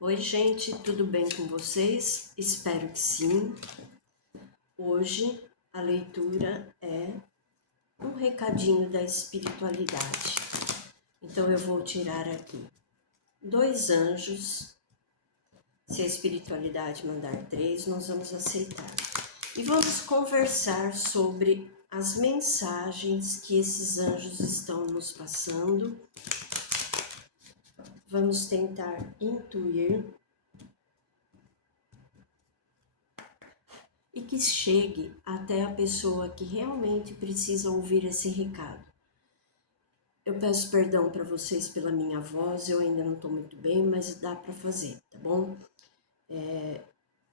Oi, gente, tudo bem com vocês? Espero que sim. Hoje a leitura é um recadinho da espiritualidade. Então eu vou tirar aqui dois anjos. Se a espiritualidade mandar três, nós vamos aceitar. E vamos conversar sobre as mensagens que esses anjos estão nos passando. Vamos tentar intuir e que chegue até a pessoa que realmente precisa ouvir esse recado. Eu peço perdão para vocês pela minha voz, eu ainda não estou muito bem, mas dá para fazer, tá bom?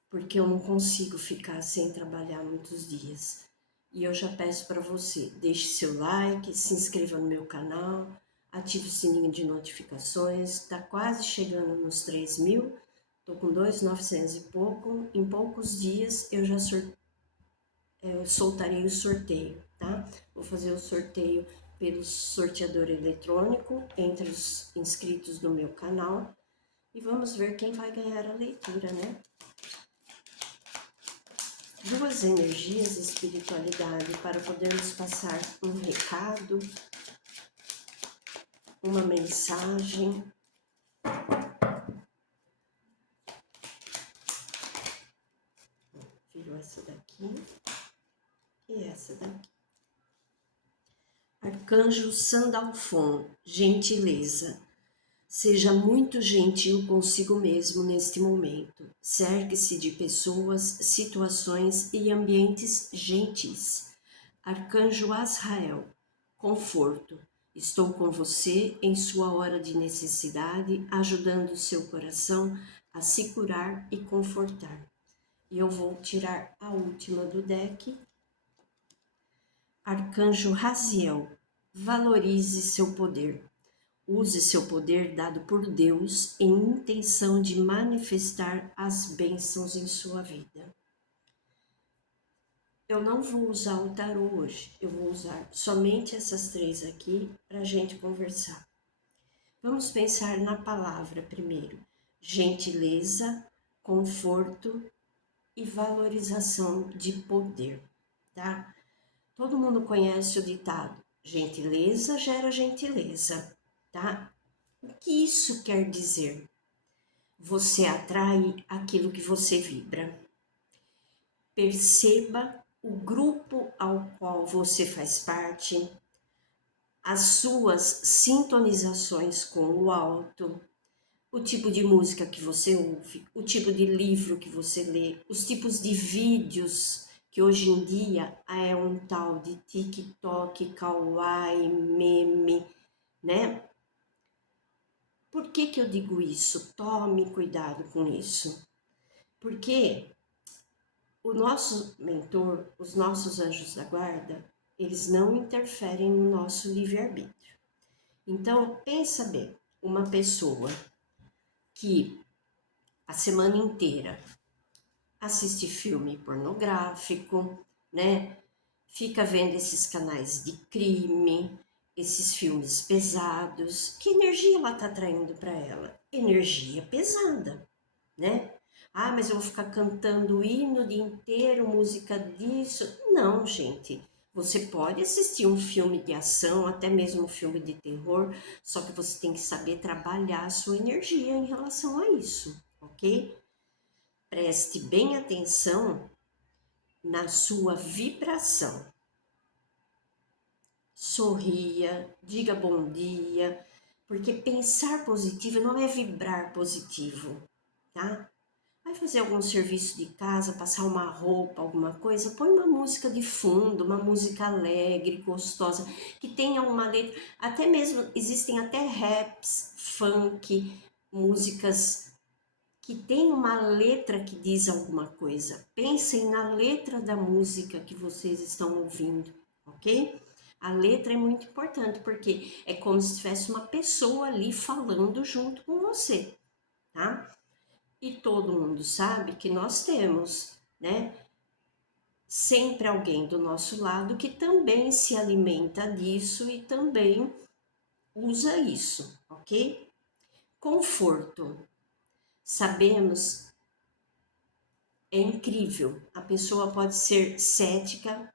Porque eu não consigo ficar sem trabalhar muitos dias. E eu já peço para você, deixe seu like, se inscreva no meu canal, ative o sininho de notificações, está quase chegando nos 3.000, estou com 2.900 e pouco, em poucos dias eu já soltarei o sorteio, tá? Vou fazer o sorteio pelo sorteador eletrônico entre os inscritos no meu canal e vamos ver quem vai ganhar a leitura, né? Duas energias, espiritualidade, para podermos passar um recado, uma mensagem. Virou essa daqui e essa daqui. Arcanjo Sandalfon, gentileza. Seja muito gentil consigo mesmo neste momento. Cerque-se de pessoas, situações e ambientes gentis. Arcanjo Azrael, conforto. Estou com você em sua hora de necessidade, ajudando seu coração a se curar e confortar. E eu vou tirar a última do deck. Arcanjo Raziel, valorize seu poder. Use seu poder dado por Deus em intenção de manifestar as bênçãos em sua vida. Eu não vou usar o tarô hoje, eu vou usar somente essas três aqui para a gente conversar. Vamos pensar na palavra primeiro: gentileza, conforto e valorização de poder, tá? Todo mundo conhece o ditado: gentileza gera gentileza, tá? O que isso quer dizer? Você atrai aquilo que você vibra. Perceba o grupo ao qual você faz parte, as suas sintonizações com o alto, o tipo de música que você ouve, o tipo de livro que você lê, os tipos de vídeos que hoje em dia é um tal de TikTok, Kawaii, meme, né? Por que eu digo isso? Tome cuidado com isso. Porque o nosso mentor, os nossos anjos da guarda, eles não interferem no nosso livre-arbítrio. Então, pensa bem, uma pessoa que a semana inteira assiste filme pornográfico, né? Fica vendo esses canais de crime, esses filmes pesados. Que energia ela tá traindo para ela? Energia pesada, né? Ah, mas eu vou ficar cantando hino o dia inteiro, música disso. Não, gente. Você pode assistir um filme de ação, até mesmo um filme de terror, só que você tem que saber trabalhar a sua energia em relação a isso, ok? Preste bem atenção na sua vibração. Sorria, diga bom dia, porque pensar positivo não é vibrar positivo, tá? Vai fazer algum serviço de casa, passar uma roupa, alguma coisa, põe uma música de fundo, uma música alegre, gostosa, que tenha uma letra, até mesmo existem até raps, funk, músicas que tem uma letra que diz alguma coisa. Pensem na letra da música que vocês estão ouvindo, ok? A letra é muito importante porque é como se tivesse uma pessoa ali falando junto com você, tá? E todo mundo sabe que nós temos, né, sempre alguém do nosso lado que também se alimenta disso e também usa isso, ok? Conforto. sabemos, é incrível. A pessoa pode ser cética,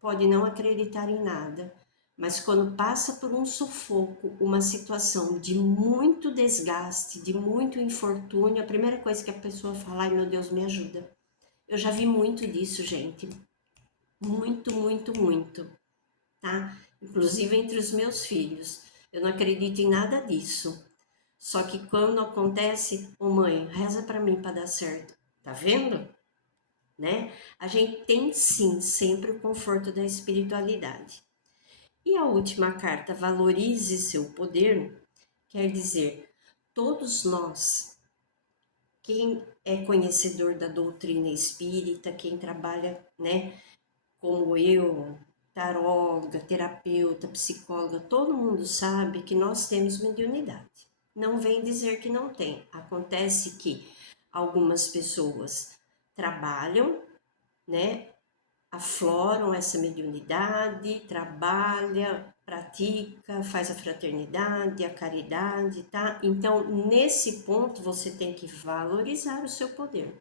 pode não acreditar em nada, mas quando passa por um sufoco, uma situação de muito desgaste, de muito infortúnio, a primeira coisa que a pessoa fala, ai meu Deus, me ajuda. Eu já vi muito disso, gente. Muito, muito, muito, tá? Inclusive entre os meus filhos. Eu não acredito em nada disso. Só que quando acontece, ô mãe, reza para mim para dar certo. Tá vendo? Né? A gente tem sim sempre o conforto da espiritualidade. E a última carta, valorize seu poder, quer dizer, todos nós, quem é conhecedor da doutrina espírita, quem trabalha, né, como eu, taróloga, terapeuta, psicóloga, todo mundo sabe que nós temos mediunidade. Não vem dizer que não tem. Acontece que algumas pessoas trabalham, né, afloram essa mediunidade, trabalha, pratica, faz a fraternidade, a caridade, tá? Então, nesse ponto, você tem que valorizar o seu poder,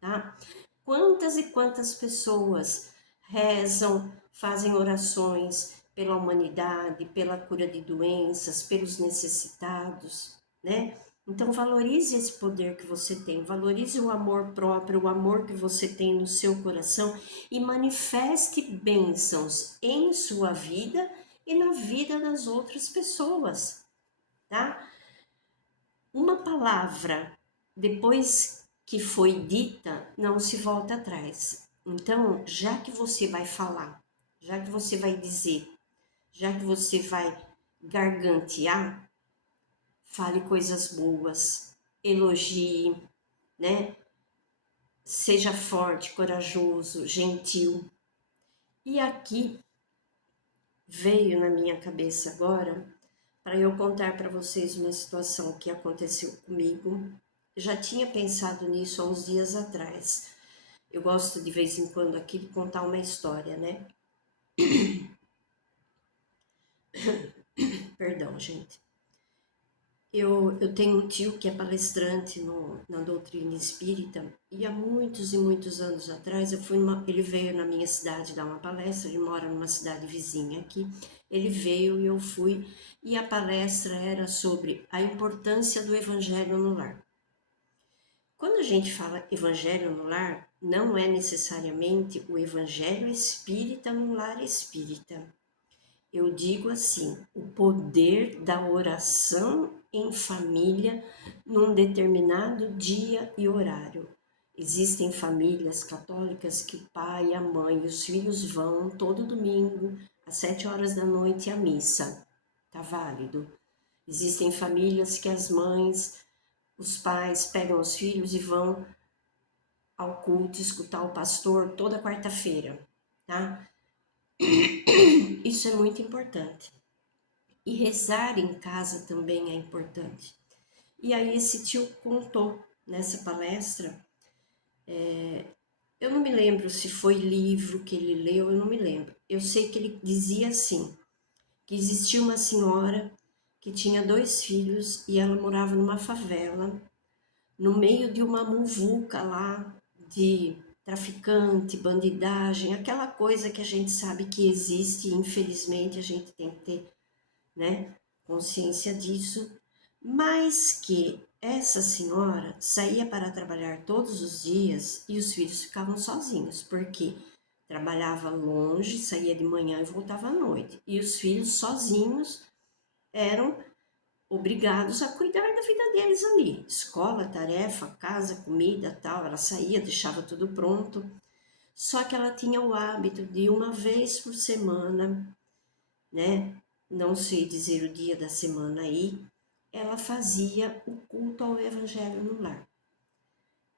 tá? Quantas e quantas pessoas rezam, fazem orações pela humanidade, pela cura de doenças, pelos necessitados, né? Então valorize esse poder que você tem, valorize o amor próprio, o amor que você tem no seu coração e manifeste bênçãos em sua vida e na vida das outras pessoas, tá? Uma palavra, depois que foi dita, não se volta atrás. Então, já que você vai falar, já que você vai dizer, já que você vai gargantear, fale coisas boas, elogie, né? Seja forte, corajoso, gentil. E aqui veio na minha cabeça agora para eu contar para vocês uma situação que aconteceu comigo. Eu já tinha pensado nisso há uns dias atrás. Eu gosto de vez em quando aqui de contar uma história, né? Perdão, gente. Eu tenho um tio que é palestrante na doutrina espírita e há muitos e muitos anos atrás ele veio na minha cidade dar uma palestra, ele mora numa cidade vizinha aqui, ele veio e eu fui e a palestra era sobre a importância do evangelho no lar. Quando a gente fala evangelho no lar, não é necessariamente o evangelho espírita no lar espírita. Eu digo assim, o poder da oração em família num determinado dia e horário. Existem famílias católicas que o pai, a mãe e os filhos vão todo domingo às 7 horas da noite à missa. Tá válido. Existem famílias que as mães, os pais pegam os filhos e vão ao culto escutar o pastor toda quarta-feira, tá? Isso é muito importante. E rezar em casa também é importante. E aí esse tio contou nessa palestra, eu não me lembro se foi livro que ele leu, eu não me lembro. Eu sei que ele dizia assim, que existia uma senhora que tinha 2 filhos e ela morava numa favela, no meio de uma muvuca lá de traficante, bandidagem, aquela coisa que a gente sabe que existe e infelizmente a gente tem que ter, né, consciência disso, mas que essa senhora saía para trabalhar todos os dias e os filhos ficavam sozinhos, porque trabalhava longe, saía de manhã e voltava à noite, e os filhos sozinhos eram obrigados a cuidar da vida deles ali, escola, tarefa, casa, comida, tal, ela saía, deixava tudo pronto, só que ela tinha o hábito de uma vez por semana, né, não sei dizer o dia da semana aí, ela fazia o culto ao evangelho no lar.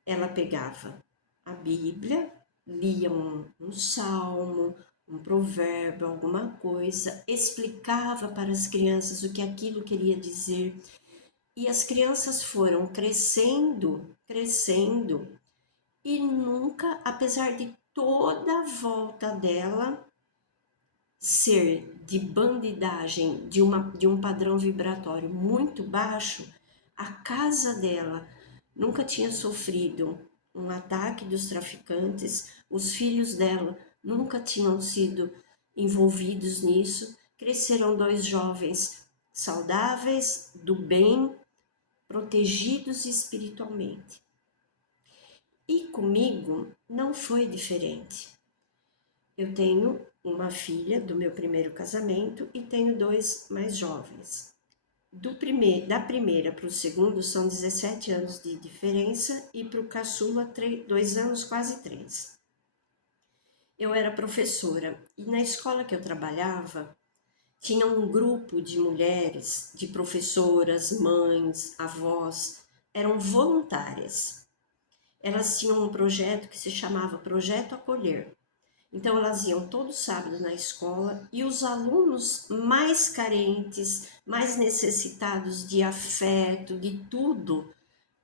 Ela pegava a Bíblia, lia um salmo, um provérbio, alguma coisa, explicava para as crianças o que aquilo queria dizer. E as crianças foram crescendo, crescendo, e nunca, apesar de toda a volta dela ser de bandidagem, de um padrão vibratório muito baixo, a casa dela, nunca tinha sofrido um ataque dos traficantes, os filhos dela nunca tinham sido envolvidos nisso. Cresceram dois jovens saudáveis, do bem, protegidos espiritualmente. E comigo não foi diferente. Eu tenho uma filha do meu primeiro casamento e tenho dois mais jovens. Da primeira para o segundo são 17 anos de diferença e para o caçula 2 anos, quase 3. Eu era professora e na escola que eu trabalhava tinha um grupo de mulheres, de professoras, mães, avós, eram voluntárias. Elas tinham um projeto que se chamava Projeto Acolher. Então elas iam todo sábado na escola e os alunos mais carentes, mais necessitados de afeto, de tudo,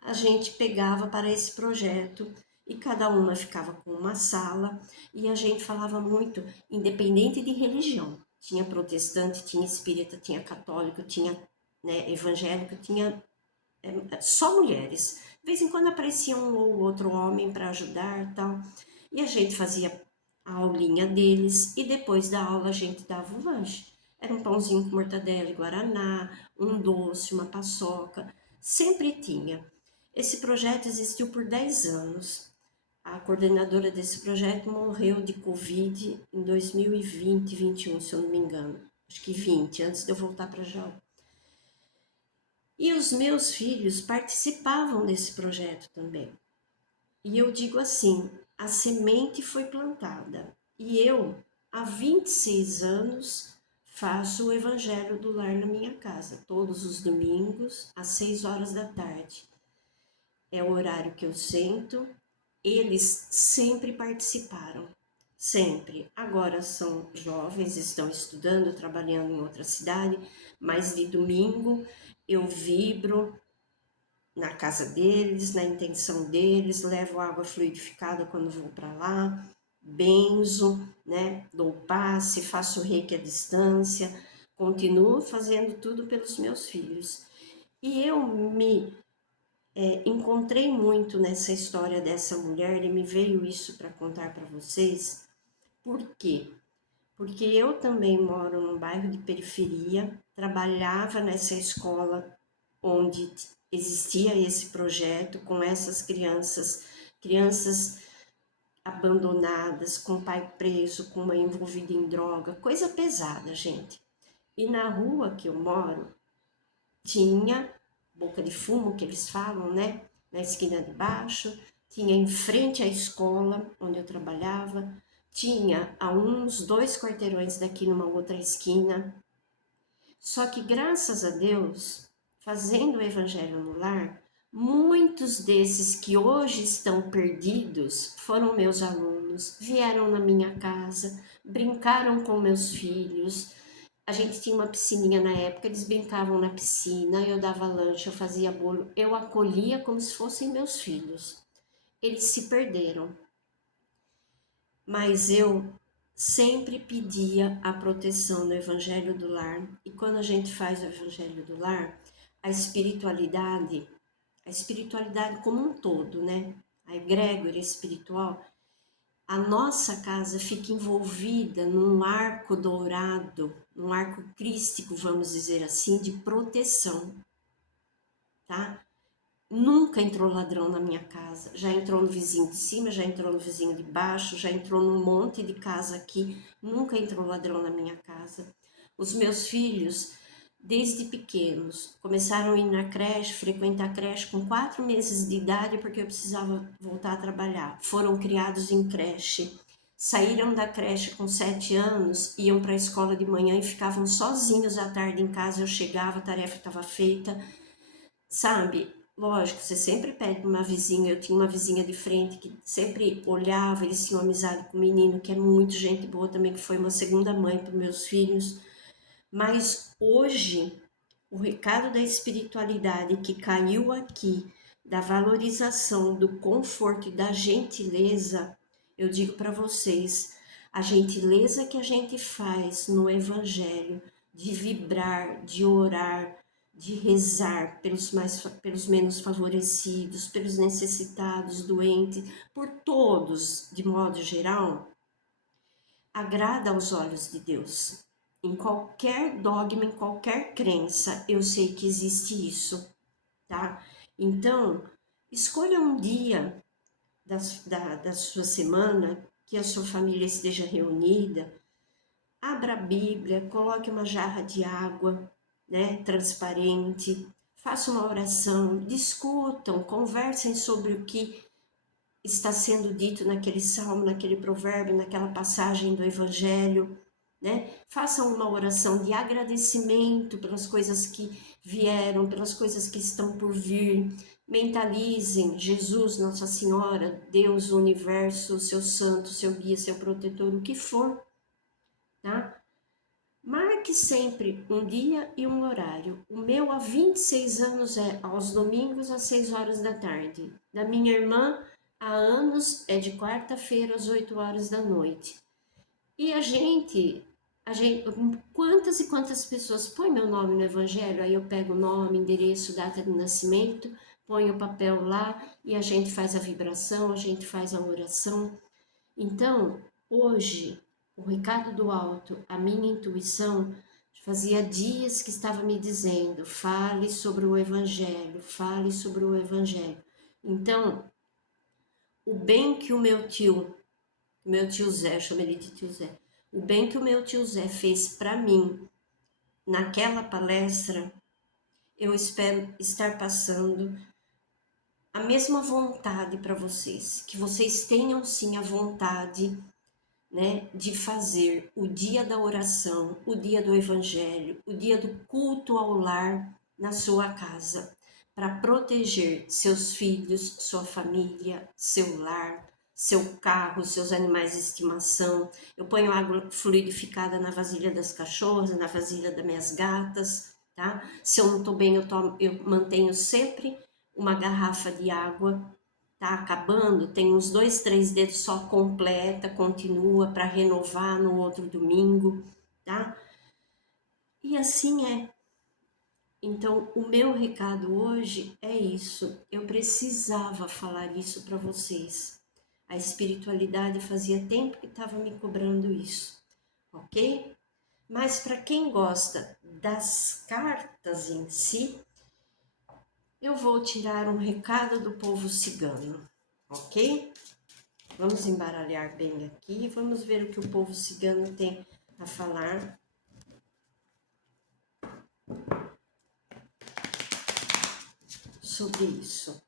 a gente pegava para esse projeto e cada uma ficava com uma sala e a gente falava muito, independente de religião. Tinha protestante, tinha espírita, tinha católico, tinha, né, evangélico, tinha só mulheres. De vez em quando aparecia um ou outro homem para ajudar e tal. E a gente fazia a aulinha deles e depois da aula a gente dava o lanche. Era um pãozinho com mortadela e guaraná, um doce, uma paçoca. Sempre tinha. Esse projeto existiu por 10 anos. A coordenadora desse projeto morreu de Covid em 2020, 21, se eu não me engano. Acho que 20, antes de eu voltar para Jaú. E os meus filhos participavam desse projeto também. E eu digo assim, a semente foi plantada. E eu, há 26 anos, faço o Evangelho do Lar na minha casa, todos os domingos, às 6 horas da tarde. É o horário que eu sento. Eles sempre participaram, sempre. Agora são jovens, estão estudando, trabalhando em outra cidade, mas de domingo eu vibro na casa deles, na intenção deles, levo água fluidificada quando vou para lá, benzo, né? Dou passe, faço reiki à distância, continuo fazendo tudo pelos meus filhos. E eu me encontrei muito nessa história dessa mulher e me veio isso para contar para vocês. Por quê? Porque eu também moro num bairro de periferia, trabalhava nessa escola onde existia esse projeto com essas crianças abandonadas, com pai preso, com mãe envolvida em droga, coisa pesada, gente. E na rua que eu moro, tinha boca de fumo, que eles falam, né? Na esquina de baixo, tinha em frente à escola onde eu trabalhava, tinha a uns 2 quarteirões daqui numa outra esquina. Só que graças a Deus, fazendo o Evangelho no Lar, muitos desses que hoje estão perdidos foram meus alunos, vieram na minha casa, brincaram com meus filhos. A gente tinha uma piscininha na época, eles brincavam na piscina, eu dava lanche, eu fazia bolo, eu acolhia como se fossem meus filhos. Eles se perderam, mas eu sempre pedia a proteção do Evangelho do Lar. E quando a gente faz o Evangelho do Lar, a espiritualidade como um todo, né? A egrégora espiritual, a nossa casa fica envolvida num arco dourado, num arco crístico, vamos dizer assim, de proteção, tá? Nunca entrou ladrão na minha casa. Já entrou no vizinho de cima, já entrou no vizinho de baixo, já entrou num monte de casa aqui. Nunca entrou ladrão na minha casa. Os meus filhos, desde pequenos, começaram a ir na creche, frequentar a creche com 4 meses de idade, porque eu precisava voltar a trabalhar. Foram criados em creche. Saíram da creche com 7 anos, iam para a escola de manhã e ficavam sozinhos à tarde em casa. Eu chegava, a tarefa estava feita, sabe? Lógico, você sempre pede para uma vizinha. Eu tinha uma vizinha de frente que sempre olhava, eles tinham amizade com o menino, que é muito gente boa também, que foi uma segunda mãe para meus filhos. Mas hoje, o recado da espiritualidade que caiu aqui, da valorização, do conforto e da gentileza, eu digo para vocês, a gentileza que a gente faz no Evangelho, de vibrar, de orar, de rezar pelos menos favorecidos, pelos necessitados, doentes, por todos, de modo geral, agrada aos olhos de Deus. Em qualquer dogma, em qualquer crença, eu sei que existe isso, tá? Então, escolha um dia da sua semana que a sua família esteja reunida, abra a Bíblia, coloque uma jarra de água, né, transparente, faça uma oração, discutam, conversem sobre o que está sendo dito naquele salmo, naquele provérbio, naquela passagem do Evangelho, né? Façam uma oração de agradecimento pelas coisas que vieram, pelas coisas que estão por vir. Mentalizem Jesus, Nossa Senhora, Deus, o universo, seu santo, seu guia, seu protetor, o que for, tá? Marque sempre um dia e um horário. O meu há 26 anos é aos domingos às 6 horas da tarde. Da minha irmã, há anos é de quarta-feira às 8 horas da noite. E a gente, quantas e quantas pessoas põem meu nome no evangelho, aí eu pego o nome, endereço, data de nascimento, ponho o papel lá e a gente faz a vibração, a gente faz a oração. Então, hoje, o recado do alto, a minha intuição, fazia dias que estava me dizendo: fale sobre o Evangelho, fale sobre o Evangelho. Então, o bem que o meu tio Zé, eu chamo ele de tio Zé, o bem que o meu tio Zé fez para mim naquela palestra, eu espero estar passando a mesma vontade para vocês, que vocês tenham sim a vontade, né, de fazer o dia da oração, o dia do evangelho, o dia do culto ao lar na sua casa, para proteger seus filhos, sua família, seu lar, seu carro, seus animais de estimação. Eu ponho água fluidificada na vasilha das cachorras, na vasilha das minhas gatas, tá? Se eu não estou bem, eu mantenho sempre uma garrafa de água, tá acabando, tem uns 2, 3 dedos só, completa, continua para renovar no outro domingo, tá? E assim é. Então, o meu recado hoje é isso. Eu precisava falar isso para vocês. A espiritualidade fazia tempo que estava me cobrando isso, ok? Mas para quem gosta das cartas em si, eu vou tirar um recado do povo cigano, ok? Vamos embaralhar bem aqui, vamos ver o que o povo cigano tem a falar sobre isso.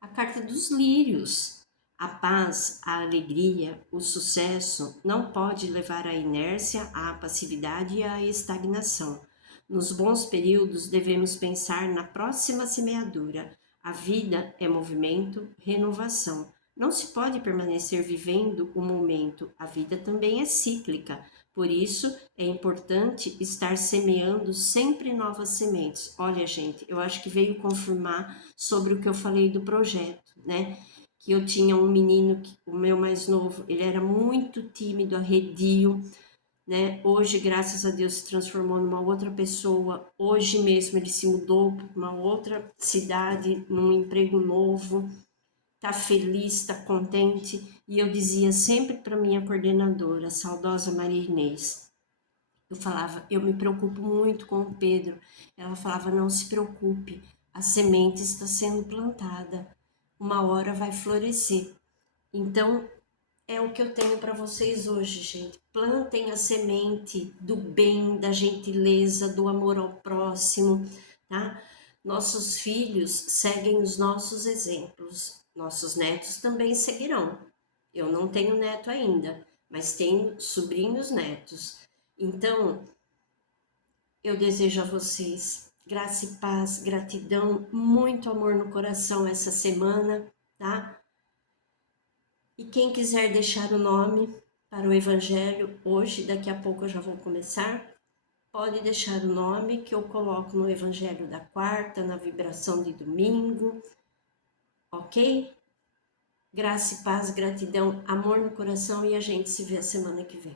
A carta dos lírios. A paz, a alegria, o sucesso não pode levar à inércia, à passividade e à estagnação. Nos bons períodos devemos pensar na próxima semeadura. A vida é movimento, renovação. Não se pode permanecer vivendo o momento, a vida também é cíclica. Por isso, é importante estar semeando sempre novas sementes. Olha, gente, eu acho que veio confirmar sobre o que eu falei do projeto, né? Que eu tinha um menino, o meu mais novo, ele era muito tímido, arredio, né? Hoje, graças a Deus, se transformou numa outra pessoa. Hoje mesmo ele se mudou para uma outra cidade, num emprego novo, tá feliz, tá contente. E eu dizia sempre para minha coordenadora, a saudosa Maria Inês, eu falava, eu me preocupo muito com o Pedro. Ela falava, não se preocupe, a semente está sendo plantada, uma hora vai florescer. Então, é o que eu tenho para vocês hoje, gente. Plantem a semente do bem, da gentileza, do amor ao próximo, tá? Nossos filhos seguem os nossos exemplos. Nossos netos também seguirão. Eu não tenho neto ainda, mas tenho sobrinhos netos. Então, eu desejo a vocês graça e paz, gratidão, muito amor no coração essa semana, tá? E quem quiser deixar o nome para o Evangelho hoje, daqui a pouco eu já vou começar, pode deixar o nome que eu coloco no Evangelho da quarta, na vibração de domingo, ok? Graça e paz, gratidão, amor no coração e a gente se vê a semana que vem.